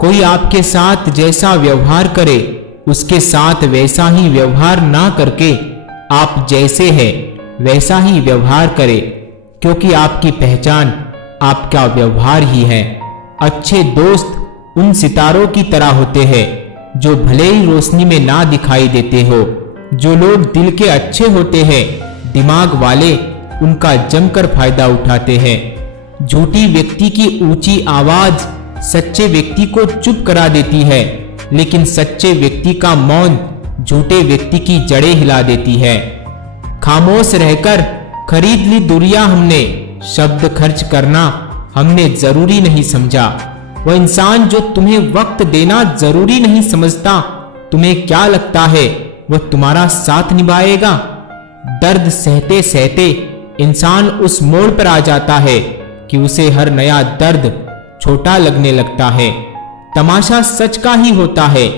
कोई आपके साथ जैसा व्यवहार करे, उसके साथ वैसा ही व्यवहार ना करके आप जैसे हैं वैसा ही व्यवहार करे, क्योंकि आपकी पहचान आपका व्यवहार ही है। अच्छे दोस्त उन सितारों की तरह होते हैं जो भले ही रोशनी में ना दिखाई देते हो। जो लोग दिल के अच्छे होते हैं, दिमाग वाले, उनका जमकर फायदा उठाते हैं। झूठी व्यक्ति की ऊंची आवाज सच्चे व्यक्ति को चुप करा देती है, लेकिन सच्चे व्यक्ति का मौन झूठे व्यक्ति की जड़ें हिला देती है। खामोश रहकर खरीद ली दुनिया हमने, शब्द खर्च करना हमने जरूरी नहीं समझा। वह इंसान जो तुम्हें वक्त देना जरूरी नहीं समझता, तुम्हें क्या लगता है वह तुम्हारा साथ निभाएगा? दर्द सहते सहते इंसान उस मोड़ पर आ जाता है कि उसे हर नया दर्द छोटा लगने लगता है। तमाशा सच का ही होता है,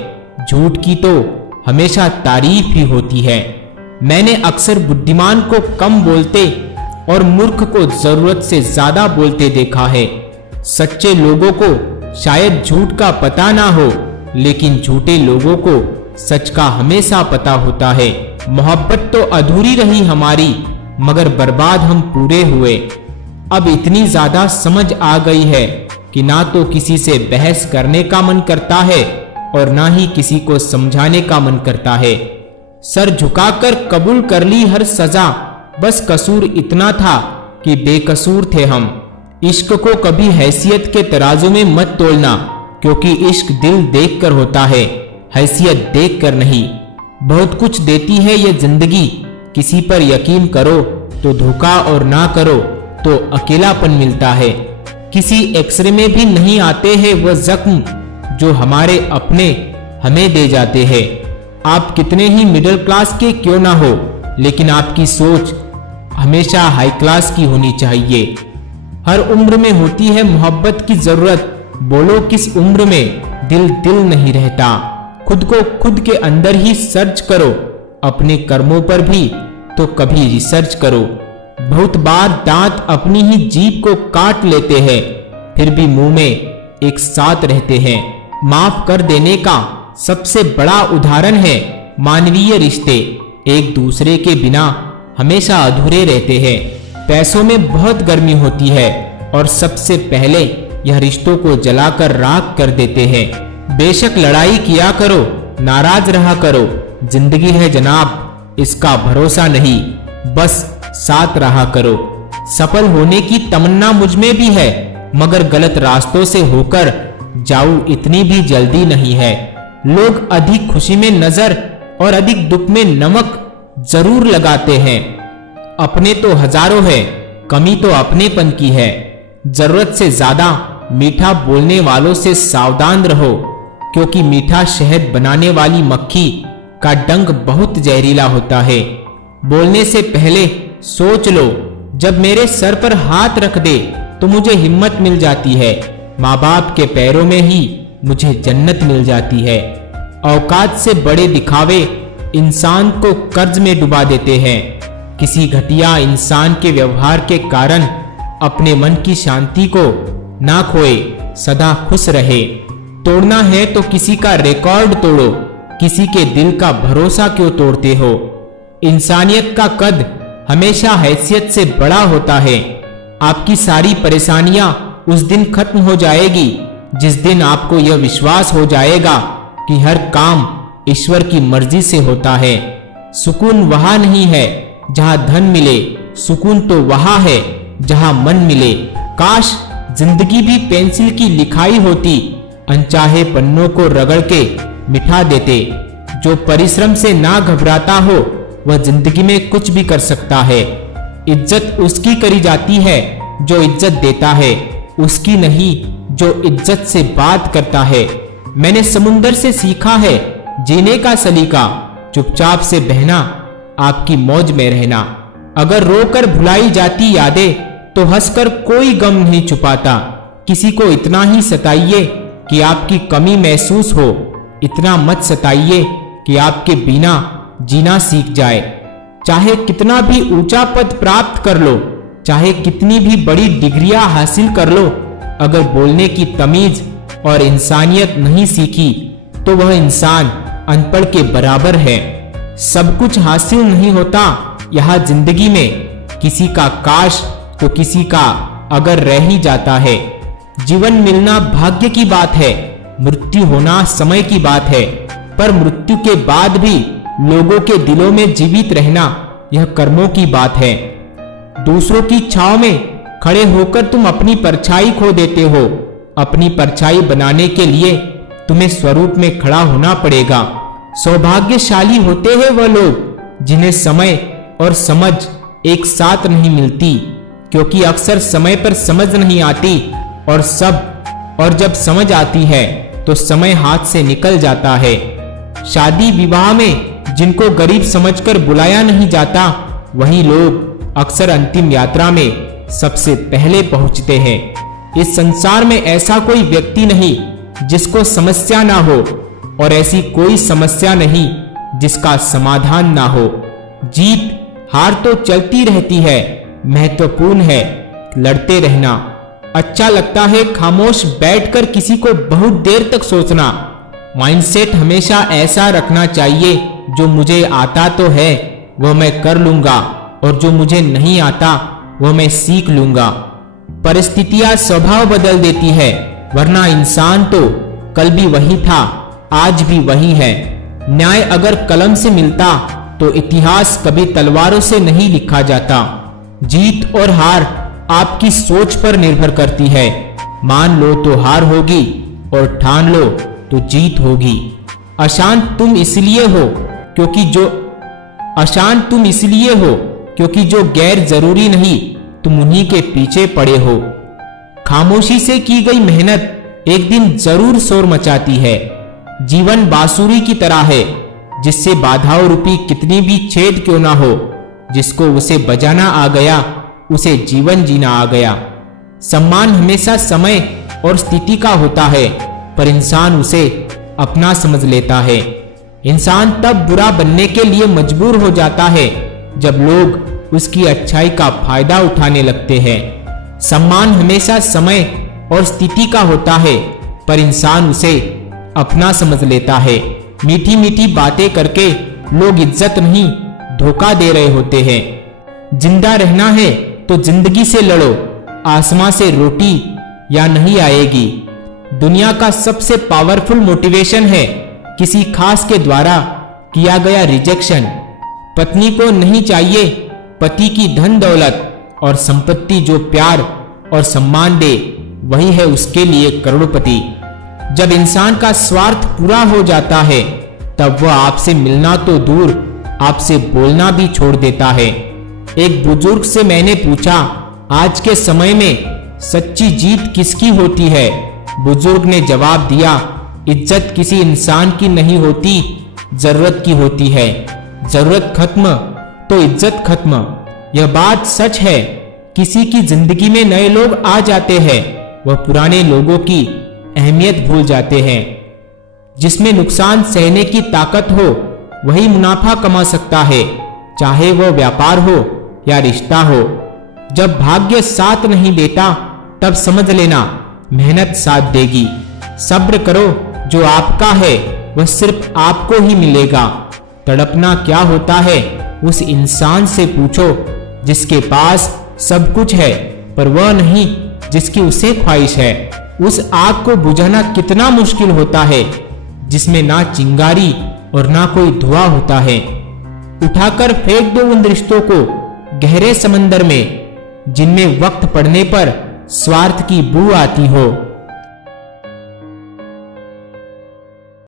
झूठ की तो हमेशा तारीफ ही होती है। मैंने अक्सर बुद्धिमान को कम बोलते और मूर्ख को जरूरत से ज्यादा बोलते देखा है। सच्चे लोगों को शायद झूठ का पता ना हो, लेकिन झूठे लोगों को सच का हमेशा पता होता है। मोहब्बत तो अधूरी रही हमारी, मगर बर्बाद हम पूरे हुए। अब इतनी ज्यादा समझ आ गई है कि ना तो किसी से बहस करने का मन करता है और ना ही किसी को समझाने का मन करता है। सर झुकाकर कबूल कर ली हर सजा, बस कसूर इतना था कि बेकसूर थे हम। इश्क को कभी हैसियत के तराजू में मत तोलना, क्योंकि इश्क दिल देखकर होता है, हैसियत देखकर नहीं। बहुत कुछ देती है ये जिंदगी, किसी पर यकीन करो तो धोखा और ना करो तो अकेलापन मिलता है। किसी एक्सरे में भी नहीं आते हैं वह जख्म जो हमारे अपने हमें दे जाते हैं। आप कितने ही मिडिल क्लास के क्यों ना हो, लेकिन आपकी सोच हमेशा हाई क्लास की होनी चाहिए। हर उम्र में होती है मोहब्बत की जरूरत, बोलो किस उम्र में दिल दिल नहीं रहता। खुद को खुद के अंदर ही सर्च करो, अपने कर्मों पर भी तो कभी रिसर्च करो। बहुत बार दांत अपनी ही जीभ को काट लेते हैं, फिर भी मुंह में एक साथ रहते हैं। माफ कर देने का सबसे बड़ा उदाहरण है मानवीय रिश्ते, एक दूसरे के बिना हमेशा अधूरे रहते हैं। पैसों में बहुत गर्मी होती है और सबसे पहले यह रिश्तों को जलाकर राख कर देते हैं। बेशक लड़ाई किया करो, नाराज रहा करो, जिंदगी है जनाब, इसका भरोसा नहीं, बस साथ रहा करो। सफल होने की तमन्ना मुझ में भी है, मगर गलत रास्तों से होकर जाऊं इतनी भी जल्दी नहीं है। लोग अधिक खुशी में नजर और अधिक दुख में नमक जरूर लगाते हैं। अपने तो हजारों है, कमी तो अपनेपन की है। जरूरत से ज्यादा मीठा बोलने वालों से सावधान रहो, क्योंकि मीठा शहद बनाने वाली मक्खी का डंक बहुत जहरीला होता है। बोलने से पहले सोच लो, जब मेरे सर पर हाथ रख दे तो मुझे हिम्मत मिल जाती है। माँ बाप के पैरों में ही मुझे जन्नत मिल जाती है। औकात से बड़े दिखावे इंसान को कर्ज में डुबा देते हैं। किसी घटिया इंसान के व्यवहार के कारण अपने मन की शांति को ना खोए, सदा खुश रहे। तोड़ना है तो किसी का रिकॉर्ड तोड़ो, किसी के दिल का भरोसा क्यों तोड़ते हो? इंसानियत का कद हमेशा हैसियत से बड़ा होता है। आपकी सारी परेशानियां उस दिन खत्म हो जाएगी जिस दिन आपको यह विश्वास हो जाएगा कि हर काम ईश्वर की मर्जी से होता है। सुकून वहां नहीं है जहां धन मिले, सुकून तो वहां है जहां मन मिले। काश जिंदगी भी पेंसिल की लिखाई होती, अनचाहे पन्नों को रगड़ के मिटा देते। जो परिश्रम से ना घबराता हो वह जिंदगी में कुछ भी कर सकता है। इज्जत उसकी करी जाती है जो इज्जत देता है, उसकी नहीं जो इज्जत से बात करता है। मैंने समुंदर से सीखा है जीने का सलीका, चुपचाप से बहना, आपकी मौज में रहना। अगर रोकर भुलाई जाती यादें तो हंसकर कोई गम नहीं छुपाता। किसी को इतना ही सताइए कि आपकी कमी महसूस हो, इतना मत सताइए कि आपके बिना जीना सीख जाए। चाहे कितना भी ऊंचा पद प्राप्त कर लो, चाहे कितनी भी बड़ी डिग्रियां हासिल कर लो, अगर बोलने की तमीज और इंसानियत नहीं सीखी तो वह इंसान अनपढ़ के बराबर है। सब कुछ हासिल नहीं होता यहाँ जिंदगी में, किसी का काश तो किसी का अगर रह ही जाता है। जीवन मिलना भाग्य की बात है, मृत्यु होना समय की बात है, पर मृत्यु के बाद भी लोगों के दिलों में जीवित रहना यह कर्मों की बात है। दूसरों की छांव में खड़े होकर तुम अपनी परछाई खो देते हो। अपनी परछाई बनाने के लिए तुम्हें स्वरूप में खड़ा होना पड़ेगा। सौभाग्यशाली होते हैं वह लोग जिन्हें समय और समझ एक साथ नहीं मिलती, क्योंकि अक्सर समय पर समझ नहीं आती और जब समझ आती है तो समय हाथ से निकल जाता है। शादी विवाह में जिनको गरीब समझकर बुलाया नहीं जाता, वही लोग अक्सर अंतिम यात्रा में सबसे पहले पहुंचते हैं। इस संसार में ऐसा कोई व्यक्ति नहीं जिसको समस्या ना हो, और ऐसी कोई समस्या नहीं जिसका समाधान ना हो। जीत हार तो चलती रहती है, महत्वपूर्ण है लड़ते रहना। अच्छा लगता है खामोश बैठकर किसी को बहुत देर तक सोचना। माइंडसेट हमेशा ऐसा रखना चाहिए, जो मुझे आता तो है वह मैं कर लूंगा, और जो मुझे नहीं आता वह मैं सीख लूंगा। परिस्थितियां स्वभाव बदल देती है, वरना इंसान तो कल भी वही था, आज भी वही है। न्याय अगर कलम से मिलता तो इतिहास कभी तलवारों से नहीं लिखा जाता। जीत और हार आपकी सोच पर निर्भर करती है। मान लो तो हार होगी, और ठान लो तो जीत होगी। अशांत तुम इसलिए हो क्योंकि जो गैर जरूरी नहीं, तुम उन्हीं के पीछे पड़े हो। खामोशी से की गई मेहनत एक दिन जरूर शोर मचाती है। जीवन बांसुरी की तरह है, जिससे बाधाओं रूपी कितनी भी छेद क्यों ना हो, जिसको उसे बजाना आ गया उसे जीवन जीना आ गया। सम्मान हमेशा समय और स्थिति का होता है, पर इंसान उसे अपना समझ लेता है। इंसान तब बुरा बनने के लिए मजबूर हो जाता है जब लोग उसकी अच्छाई का फायदा उठाने लगते हैं। सम्मान हमेशा समय और स्थिति का होता है, पर इंसान उसे अपना समझ लेता है। मीठी मीठी बातें करके लोग इज्जत नहीं, धोखा दे रहे होते हैं। जिंदा रहना है तो जिंदगी से लड़ो, आसमां से रोटी या नहीं आएगी। दुनिया का सबसे पावरफुल मोटिवेशन है किसी खास के द्वारा किया गया रिजेक्शन। पत्नी को नहीं चाहिए पति की धन दौलत और संपत्ति, जो प्यार और सम्मान दे वही है उसके लिए करोड़पति। जब इंसान का स्वार्थ पूरा हो जाता है तब वह आपसे मिलना तो दूर, आपसे बोलना भी छोड़ देता है। एक बुजुर्ग से मैंने पूछा, आज के समय में सच्ची जीत किसकी होती है? बुजुर्ग ने जवाब दिया, इज्जत किसी इंसान की नहीं होती, जरूरत की होती है। जरूरत खत्म तो इज्जत खत्म। यह बात सच है। किसी की जिंदगी में नए लोग आ जाते हैं, वह पुराने लोगों की अहमियत भूल जाते हैं। जिसमें नुकसान सहने की ताकत हो वही मुनाफा कमा सकता है, चाहे वह व्यापार हो या रिश्ता हो। जब भाग्य साथ नहीं देता तब समझ लेना मेहनत साथ देगी। सब्र करो, जो आपका है वह सिर्फ आपको ही मिलेगा। तड़पना क्या होता है उस इंसान से पूछो जिसके पास सब कुछ है पर वह नहीं जिसकी उसे ख्वाहिश है। उस आग को बुझाना कितना मुश्किल होता है जिसमें ना चिंगारी और ना कोई धुआं होता है। उठाकर फेंक दो उन रिश्तों को गहरे समंदर में, जिनमें वक्त पड़ने पर स्वार्थ की बू आती हो।